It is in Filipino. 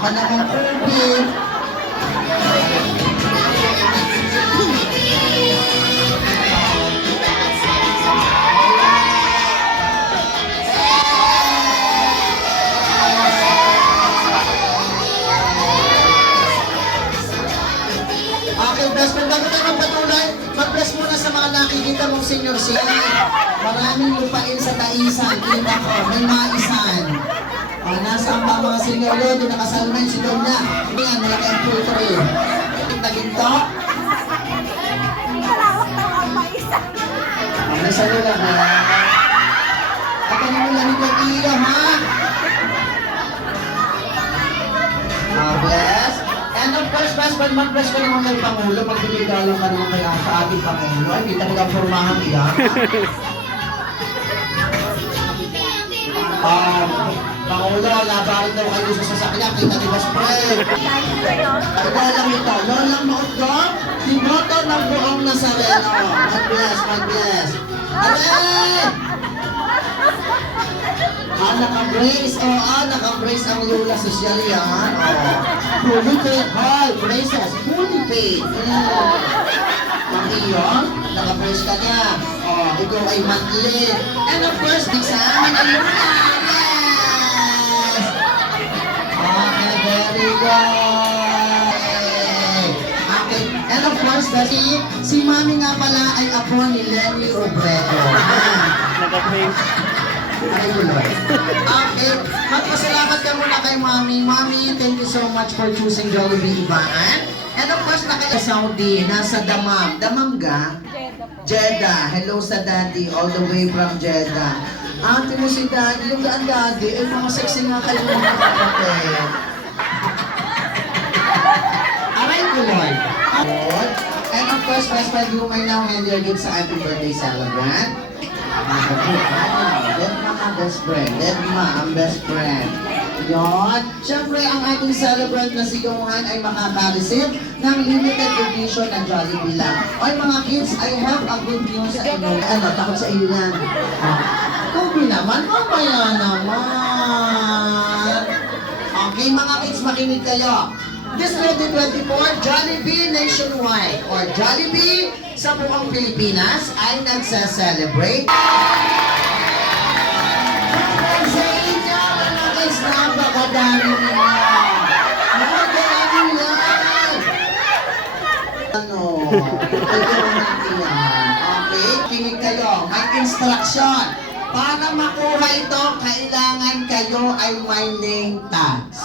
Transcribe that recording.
ka naman, Kirby. Okay, best friend, bago tayo magpatuloy, mag-bless muna sa mga nakikita mong senior city. Maraming lupain sa taisan, kita ko, may maisan. Nasaan ba mga senior yun? Nakasalman si Donya. Hindi nga, malaki ang poultry. Naginto. Malawak daw ang maisan. Nasa lula na. At ano mo lang yung iyo, ha? Bless. And of course, best friend, mag-bless ka naman kay Pangulo. Magbibigalo ka naman kaya sa ating Pangulo. Ay, kita mo lang formahan iyan. Pangulo, labarin daw kayo sa sasakyan. Kita ni best friend. Ito lang ito. Lolang Mautgong, tinoto ng buong Nazareno. Mag-bless, mag-bless. Aray! Naka-brace. Naka-brace ang lula social yan. Fully paid. Hi, braces. Fully paid. Ang iyon, naka-brace ka na. Ikaw ay monthly. And of course, sa amin ay lula. Yes! Okay, very good. Okay, and of course, si Mami nga pala ay apo ni Lenny Robredo. Ay, Lord. Okay, magpasalamat ka muna kay Mami. Mami, thank you so much for choosing Jollibee Ibaan. And of course, Saudi, nasa Damam. Damam ga? Jeddah. Hello sa Daddy, all the way from Jeddah. Ate mo si Daddy, yung gaan Daddy, eh mga sexy nga kayo mga kapatid. Aray ko, Lord. And of course, best friend, you may now hand your gift sa happy birthday celebrant. Let ma ang best friend. Let ma ang best friend. Yun. Siyempre, ang ating celebrant na sigawan ay makaka-receive ng limited edition na Jollibee lang. Oy mga kids, I have a good news sa inyo. Ano, takot sa iyo yan. Kubi naman, mamaya naman. Okay, mga kids, makinig kayo. This 2024, Jollibee nationwide or Jollibee sa buong Pilipinas ay nagsa-celebrate. Sa inyo, mga kids, napakadami nila. Napakadami yan. Ano? Okay, kinig kayo. May instruction. Para makuha ito, kailangan kayo ay may name tags.